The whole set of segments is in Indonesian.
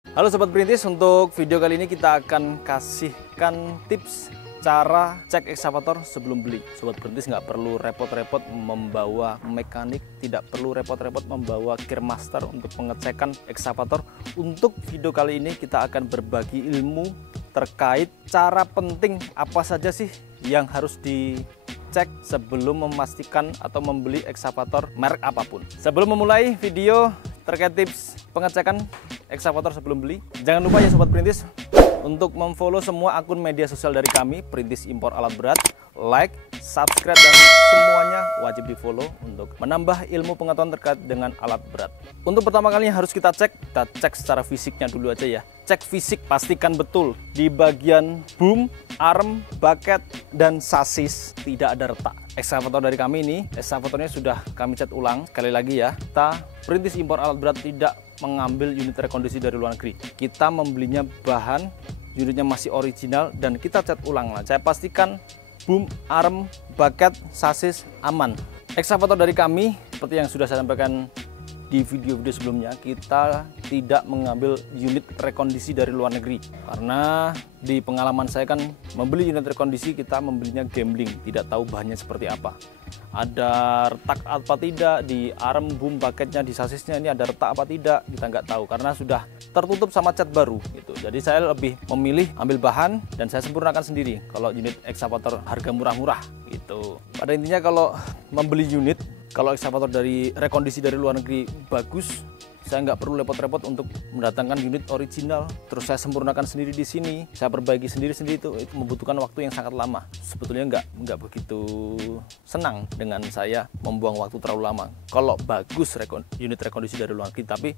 Halo Sobat Perintis, untuk video kali ini kita akan kasihkan tips cara cek ekskavator sebelum beli. Sobat Perintis nggak perlu repot-repot membawa mekanik, tidak perlu repot-repot membawa gearmaster untuk pengecekan ekskavator. Untuk video kali ini kita akan berbagi ilmu terkait cara penting apa saja sih yang harus dicek sebelum memastikan atau membeli ekskavator merek apapun. Sebelum memulai video terkait tips pengecekan ekskavator sebelum beli, jangan lupa ya Sobat Perintis untuk memfollow semua akun media sosial dari kami, Perintis Impor Alat Berat, like, subscribe, dan semuanya wajib di follow untuk menambah ilmu pengetahuan terkait dengan alat berat. Untuk pertama kali yang harus kita cek secara fisiknya dulu aja ya. Cek fisik, pastikan betul di bagian boom, arm, bucket, dan sasis tidak ada retak. Ekskavator dari kami ini, ekskavatornya sudah kami cat ulang. Sekali lagi ya, kita Perintis Impor Alat Berat tidak mengambil unit rekondisi dari luar negeri. Kita membelinya bahan, unitnya masih original, dan kita cat ulang lah. Saya pastikan boom, arm, bucket, sasis aman. Ekskavator dari kami, seperti yang sudah saya sampaikan di video-video sebelumnya, kita tidak mengambil unit rekondisi dari luar negeri. Karena di pengalaman saya kan membeli unit rekondisi, kita membelinya gambling, tidak tahu bahannya seperti apa. Ada retak apa tidak di arm, boom, bucketnya, di sasisnya ini ada retak apa tidak, kita nggak tahu karena sudah tertutup sama cat baru gitu. Jadi saya lebih memilih ambil bahan dan saya sempurnakan sendiri kalau unit ekskavator harga murah-murah gitu. Pada intinya kalau membeli unit, kalau ekskavator dari rekondisi dari luar negeri bagus, saya nggak perlu repot-repot untuk mendatangkan unit original, terus saya sempurnakan sendiri di sini, saya perbaiki sendiri-sendiri, itu membutuhkan waktu yang sangat lama. Sebetulnya nggak begitu senang dengan saya membuang waktu terlalu lama. Kalau bagus unit rekondisi dari luar negeri, tapi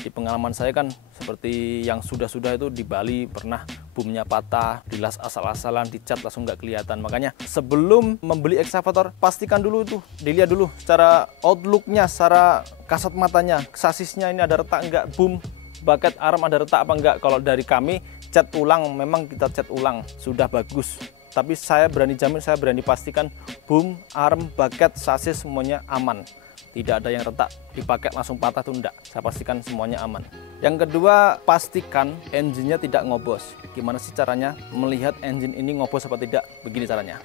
di pengalaman saya kan seperti yang sudah-sudah itu di Bali pernah boomnya patah, dilas asal-asalan, dicat langsung nggak kelihatan. Makanya sebelum membeli ekskavator, pastikan dulu itu, dilihat dulu secara outlooknya, secara kasat matanya, sasisnya ini ada retak enggak, boom, bucket, arm ada retak apa enggak. Kalau dari kami cat ulang, memang kita cat ulang sudah bagus, tapi saya berani jamin, saya berani pastikan boom, arm, bucket, sasis semuanya aman, tidak ada yang retak, dipakai langsung patah tuh enggak. Saya pastikan semuanya aman. Yang kedua, pastikan engine-nya tidak ngobos. Gimana sih caranya melihat engine ini ngobos apa tidak? Begini caranya.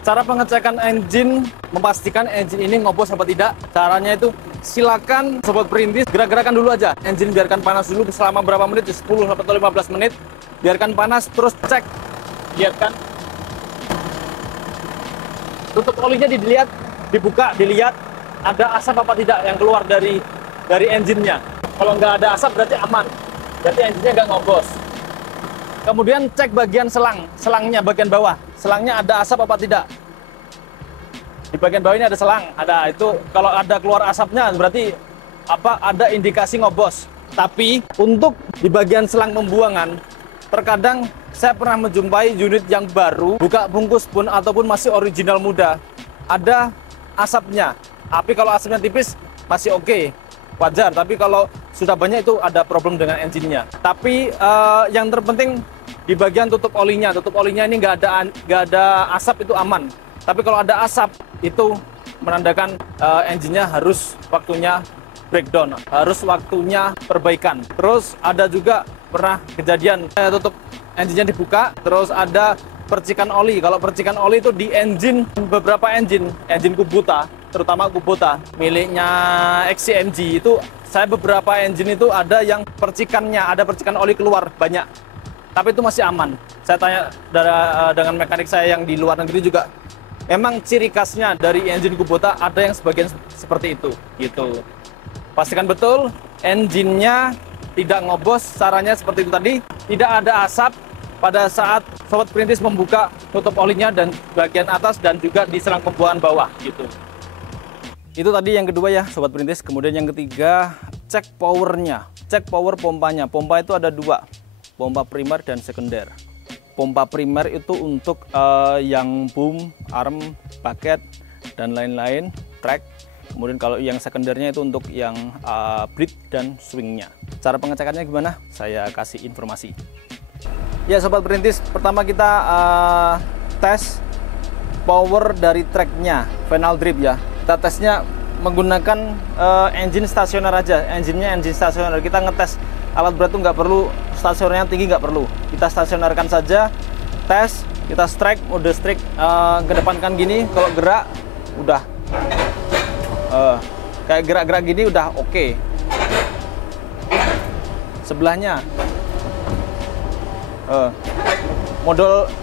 Cara pengecekan engine, memastikan engine ini ngobos apa tidak, caranya itu silakan Sobat Perintis gerak-gerakan dulu aja. Engine biarkan panas dulu selama berapa menit, 10 atau 15 menit. Biarkan panas, terus cek. Lihat kan. Tutup olinya dilihat, dibuka, dilihat ada asap apa tidak yang keluar dari engine-nya. Kalau nggak ada asap berarti aman, berarti engine-nya nggak ngobos. Kemudian cek bagian selangnya bagian bawah. Selangnya ada asap apa tidak? Di bagian bawah ini ada selang, ada itu. Kalau ada keluar asapnya berarti ada indikasi ngobos. Tapi untuk di bagian selang pembuangan, terkadang saya pernah menjumpai unit yang baru, buka bungkus pun ataupun masih original muda, ada asapnya. Tapi kalau asapnya tipis masih oke, wajar. Tapi kalau sudah banyak itu ada problem dengan engine-nya. Tapi yang terpenting di bagian tutup olinya ini nggak ada asap, itu aman. Tapi kalau ada asap itu menandakan engine-nya harus waktunya breakdown, harus waktunya perbaikan. Terus ada juga pernah kejadian tutup engine-nya dibuka, terus ada percikan oli. Kalau percikan oli itu di engine, beberapa engine Kubota, terutama Kubota miliknya XCMG itu, saya beberapa engine itu ada yang percikan oli keluar banyak, tapi itu masih aman. Saya tanya dengan mekanik saya yang di luar negeri juga, memang ciri khasnya dari engine Kubota ada yang sebagian seperti itu gitu. Pastikan betul engine-nya tidak ngobos, caranya seperti itu tadi, tidak ada asap pada saat Sobat Perintis membuka tutup olinya dan bagian atas dan juga di selang pembuangan bawah gitu. Itu tadi yang kedua ya Sobat Perintis. Kemudian yang ketiga, cek powernya, cek power pompanya. Pompa itu ada dua, pompa primer dan sekunder. Pompa primer itu untuk yang boom, arm, bucket, dan lain-lain, track. Kemudian kalau yang sekundernya itu untuk yang bleed dan swingnya. Cara pengecekannya gimana? Saya kasih informasi. Ya Sobat Perintis, pertama kita tes power dari tracknya, final drip ya. Kita tesnya menggunakan engine stasioner aja, engine-nya engine stasioner. Kita ngetes alat berat itu nggak perlu stasionernya tinggi, nggak perlu, kita stasionerkan saja, tes, kita strike, mode strike, kedepankan gini, kalau gerak udah kayak gerak-gerak gini udah oke. Sebelahnya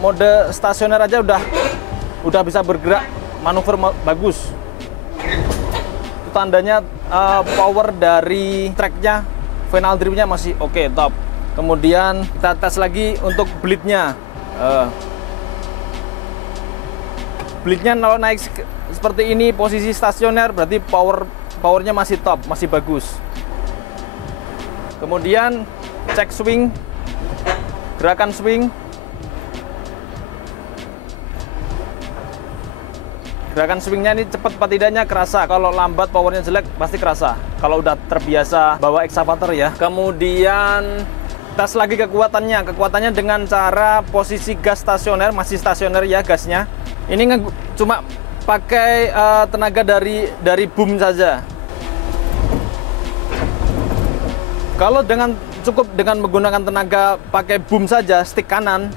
mode stasioner aja udah bisa bergerak, manuver bagus. Itu tandanya power dari tracknya, final dripnya masih oke, top. Kemudian kita tes lagi untuk bleednya. Bleednya kalau naik seperti ini posisi stasioner berarti powernya masih top, masih bagus. Kemudian cek swing, gerakan swing. Gerakan swingnya ini cepat apa tidaknya kerasa. Kalau lambat powernya jelek pasti kerasa. Kalau udah terbiasa bawa excavator ya. Kemudian tes lagi kekuatannya. Kekuatannya dengan cara posisi gas stasioner, masih stasioner ya gasnya. Ini cuma pakai tenaga dari boom saja. Kalau cukup dengan menggunakan tenaga pakai boom saja, stick kanan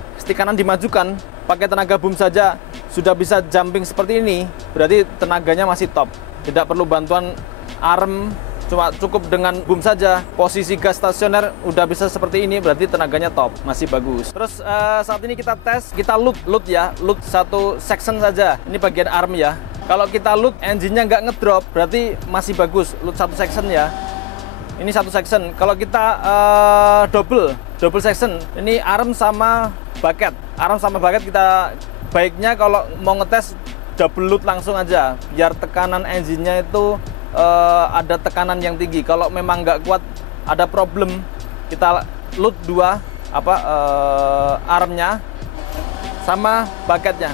dimajukan, pakai tenaga boom saja sudah bisa jumping seperti ini, berarti tenaganya masih top. Tidak perlu bantuan arm, cuma cukup dengan boom saja. Posisi gas stasioner udah bisa seperti ini, berarti tenaganya top, masih bagus. Terus saat ini kita tes, kita load ya, load satu section saja. Ini bagian arm ya. Kalau kita load, engine-nya nggak ngedrop, berarti masih bagus. Load satu section ya. Ini satu section. Kalau kita double section, ini arm sama bucket. Arm sama bucket kita baiknya kalau mau ngetes double load langsung aja, biar tekanan engine-nya itu ada tekanan yang tinggi. Kalau memang nggak kuat, ada problem, kita load dua armnya sama bucketnya.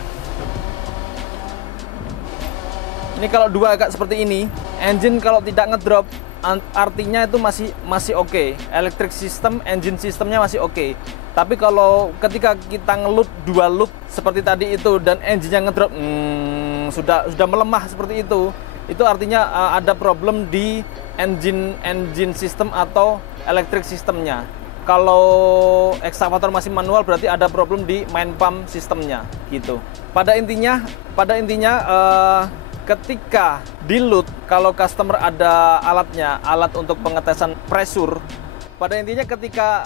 Ini kalau dua agak seperti ini, engine kalau tidak ngedrop, artinya itu masih oke. Electric system, engine sistemnya masih oke. Tapi kalau ketika kita ngeload dua load seperti tadi itu dan engine-nya ngedrop, sudah melemah seperti itu artinya ada problem di engine system atau electric sistemnya. Kalau excavator masih manual berarti ada problem di main pump sistemnya gitu. Pada intinya ketika di load, kalau customer ada alat untuk pengetesan pressure, pada intinya ketika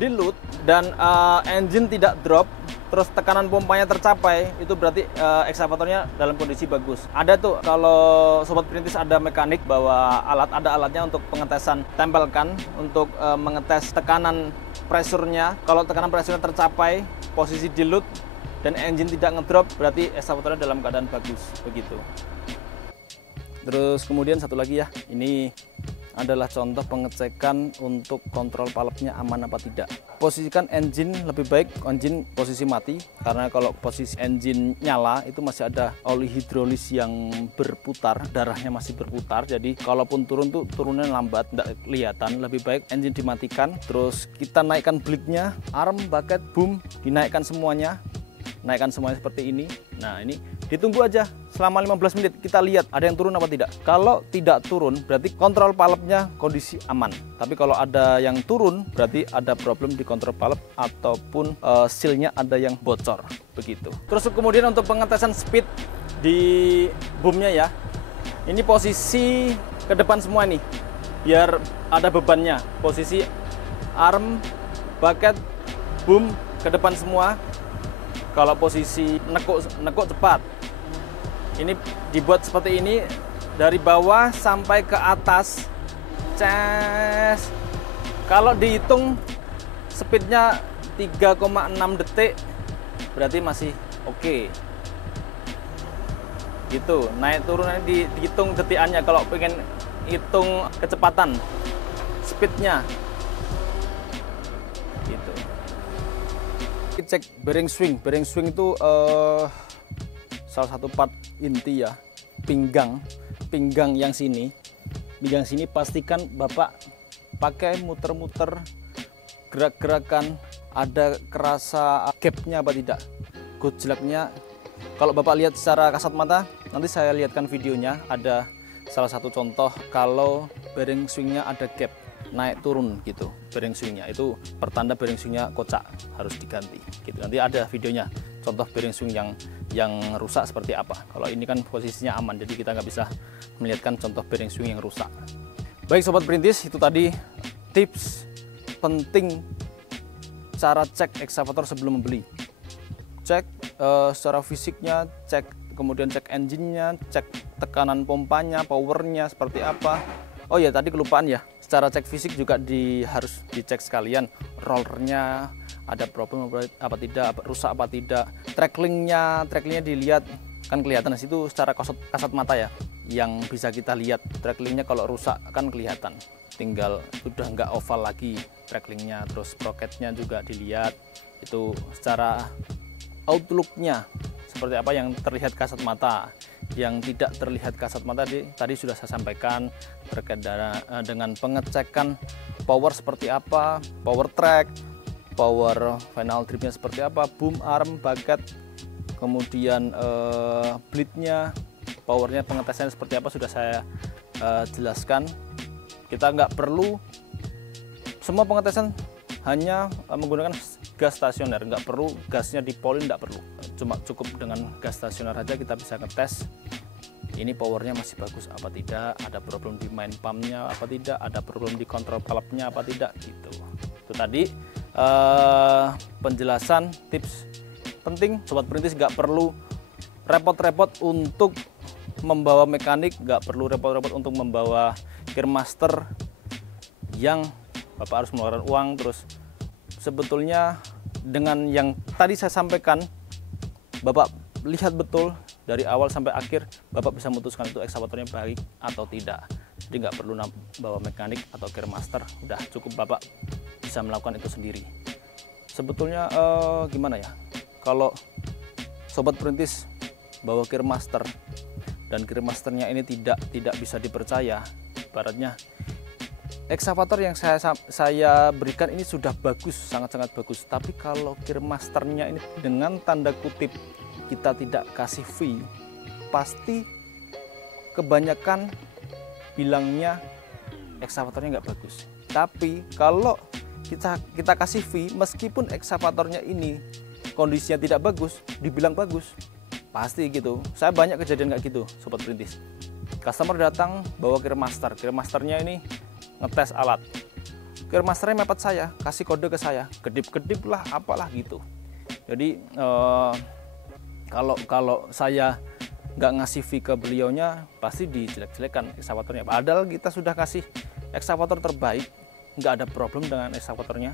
di load dan engine tidak drop, terus tekanan pompanya tercapai, itu berarti excavatornya dalam kondisi bagus. Ada tuh kalau sobat perintis ada mekanik bawa ada alatnya untuk pengetesan, tempelkan untuk mengetes tekanan pressure-nya. Kalau tekanan pressure-nya tercapai, posisi di load dan engine tidak ngedrop, berarti excavatornya dalam keadaan bagus, begitu. Terus kemudian satu lagi ya, ini adalah contoh pengecekan untuk kontrol palepnya aman apa tidak. Posisikan engine, lebih baik engine posisi mati, karena kalau posisi engine nyala itu masih ada oli hidrolis yang berputar, darahnya masih berputar, jadi kalaupun turun tuh turunnya lambat, tidak kelihatan. Lebih baik engine dimatikan, terus kita naikkan bleednya, arm, bucket, boom, dinaikkan semuanya, naikkan semuanya seperti ini. Nah, ini ditunggu aja selama 15 menit, kita lihat ada yang turun apa tidak. Kalau tidak turun berarti kontrol palepnya kondisi aman. Tapi kalau ada yang turun berarti ada problem di kontrol palep ataupun sealnya ada yang bocor, begitu. Terus kemudian untuk pengetesan speed di boomnya ya, ini posisi ke depan semua nih biar ada bebannya. Posisi arm, bucket, boom ke depan semua. Kalau posisi nekuk cepat, ini dibuat seperti ini dari bawah sampai ke atas. Ces. Kalau dihitung speednya 3,6 detik berarti masih oke. Gitu. Naik turunnya dihitung detikannya kalau pengen hitung kecepatan speednya. Gitu. Cek bearing swing itu salah satu part inti ya, pinggang yang sini, pastikan Bapak pakai muter-muter, gerak-gerakan, ada kerasa gapnya apa tidak, gojlaknya. Kalau Bapak lihat secara kasat mata, nanti saya lihatkan videonya, ada salah satu contoh kalau bearing swingnya ada gap naik turun gitu, bearing swingnya itu pertanda bearing swingnya kocak, harus diganti gitu. Nanti ada videonya contoh bearing swing yang rusak seperti apa. Kalau ini kan posisinya aman, jadi kita nggak bisa melihatkan contoh bearing swing yang rusak. Baik sobat perintis, itu tadi tips penting cara cek ekskavator sebelum membeli. Cek secara fisiknya, kemudian cek engine-nya, cek tekanan pompanya, powernya seperti apa. Oh ya, tadi kelupaan ya, secara cek fisik juga harus dicek sekalian, rollernya ada problem apa tidak, rusak apa tidak, tracklingnya dilihat, kan kelihatan di situ secara kasat mata ya, yang bisa kita lihat. Tracklingnya kalau rusak kan kelihatan, tinggal udah nggak oval lagi tracklingnya. Terus sprocketnya juga dilihat, itu secara outlooknya seperti apa yang terlihat kasat mata. Yang tidak terlihat kasat mata tadi sudah saya sampaikan terkait dengan pengecekan power seperti apa, power track, power final dripnya seperti apa, boom arm, bucket, kemudian bleednya, powernya, pengetesannya seperti apa sudah saya jelaskan. Kita nggak perlu semua pengetesan hanya menggunakan gas stasioner, nggak perlu gasnya dipolin, nggak perlu, cuma cukup dengan gas stasioner aja kita bisa ngetes ini powernya masih bagus apa tidak, ada problem di main pumpnya apa tidak, ada problem di kontrol valve-nya apa tidak gitu. Itu tadi penjelasan tips penting. Sobat perintis nggak perlu repot-repot untuk membawa mekanik, nggak perlu repot-repot untuk membawa gearmaster yang Bapak harus mengeluarkan uang. Terus sebetulnya dengan yang tadi saya sampaikan, Bapak lihat betul dari awal sampai akhir, Bapak bisa memutuskan itu ekskavatornya baik atau tidak. Jadi nggak perlu bawa mekanik atau gearmaster, udah cukup Bapak bisa melakukan itu sendiri. Sebetulnya gimana ya, kalau sobat perintis bawa gearmaster dan gearmasternya ini tidak bisa dipercaya, ibaratnya ekskavator yang saya berikan ini sudah bagus, sangat-sangat bagus, tapi kalau gearmasternya ini dengan tanda kutip kita tidak kasih fee, pasti kebanyakan bilangnya ekskavatornya nggak bagus. Tapi kalau kita kasih fee, meskipun ekskavatornya ini kondisinya tidak bagus, dibilang bagus, pasti gitu. Saya banyak kejadian kayak gitu, sobat perintis. Customer datang bawa gearmasternya ini ngetes alat, gearmasternya mepet saya, kasih kode ke saya, kedip-kedip lah, apalah gitu. Jadi kalau saya nggak ngasih fee ke beliaunya, pasti dijelek-jelekan ekskavatornya. Padahal kita sudah kasih ekskavator terbaik, nggak ada problem dengan ekskavatornya.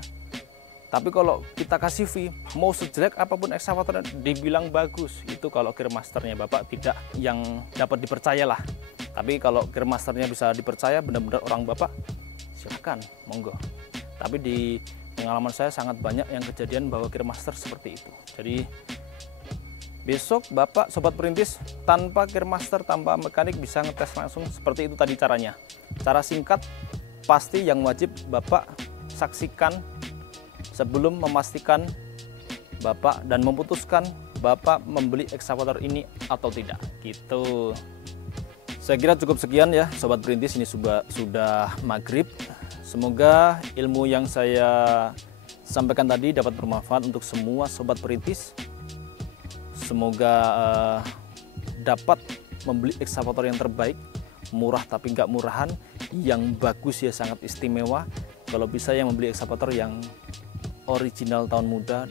Tapi kalau kita kasih fee, mau sejelek apapun ekskavatornya dibilang bagus, itu kalau gearmasternya Bapak tidak yang dapat dipercaya lah. Tapi kalau gearmasternya bisa dipercaya, benar-benar orang Bapak, silakan, monggo. Tapi di pengalaman saya sangat banyak yang kejadian bawa gearmaster seperti itu. Jadi besok Bapak sobat perintis tanpa gearmaster, tanpa mekanik bisa ngetes langsung seperti itu tadi caranya. Cara singkat, pasti yang wajib Bapak saksikan sebelum memastikan Bapak dan memutuskan Bapak membeli ekskavator ini atau tidak gitu. Saya kira cukup sekian ya sobat perintis, ini sudah maghrib. Semoga ilmu yang saya sampaikan tadi dapat bermanfaat untuk semua sobat perintis. Semoga dapat membeli ekskavator yang terbaik, murah tapi nggak murahan, yang bagus ya sangat istimewa. Kalau bisa yang membeli ekskavator yang original tahun muda.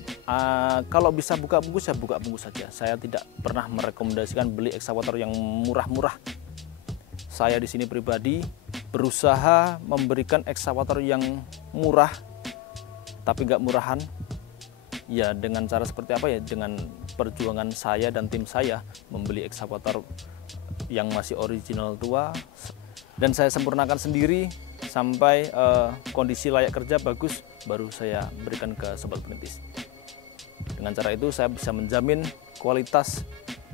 Kalau bisa buka bungkus ya buka bungkus saja. Saya tidak pernah merekomendasikan beli ekskavator yang murah-murah. Saya di sini pribadi berusaha memberikan ekskavator yang murah tapi nggak murahan. Ya dengan cara seperti apa ya? Dengan perjuangan saya dan tim saya membeli ekskavator yang masih original tua dan saya sempurnakan sendiri sampai kondisi layak kerja bagus, baru saya berikan ke sobat perintis. Dengan cara itu saya bisa menjamin kualitas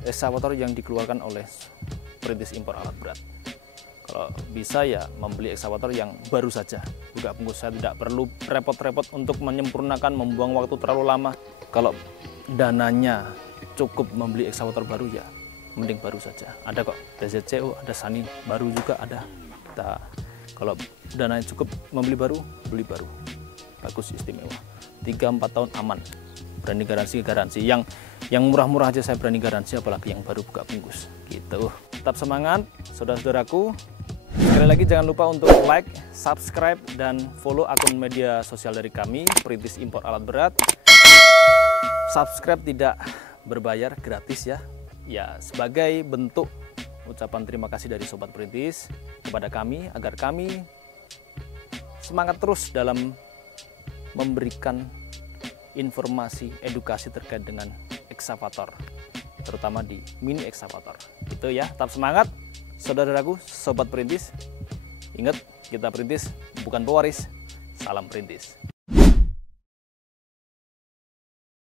ekskavator yang dikeluarkan oleh perintis impor alat berat. Kalau bisa ya membeli ekskavator yang baru saja, buka bungkus. Saya tidak perlu repot-repot untuk menyempurnakan, membuang waktu terlalu lama. Kalau dananya cukup membeli ekskavator baru ya mending baru saja. Ada kok TZCO, ada Sani baru juga ada. Kita kalau dananya cukup membeli baru, beli baru. Bagus, istimewa. 3-4 tahun aman. Berani garansi. Yang murah-murah aja saya berani garansi, apalagi yang baru buka bungkus. Gitu. Tetap semangat, saudara-saudaraku. Sekali lagi jangan lupa untuk like, subscribe, dan follow akun media sosial dari kami, Perintis Impor Alat Berat. Subscribe tidak berbayar, gratis ya. Ya, sebagai bentuk ucapan terima kasih dari Sobat Perintis kepada kami, agar kami semangat terus dalam memberikan informasi, edukasi terkait dengan ekskavator, terutama di mini ekskavator. Itu ya, tetap semangat, saudaraku, Sobat Perintis. Ingat, kita perintis bukan pewaris. Salam perintis.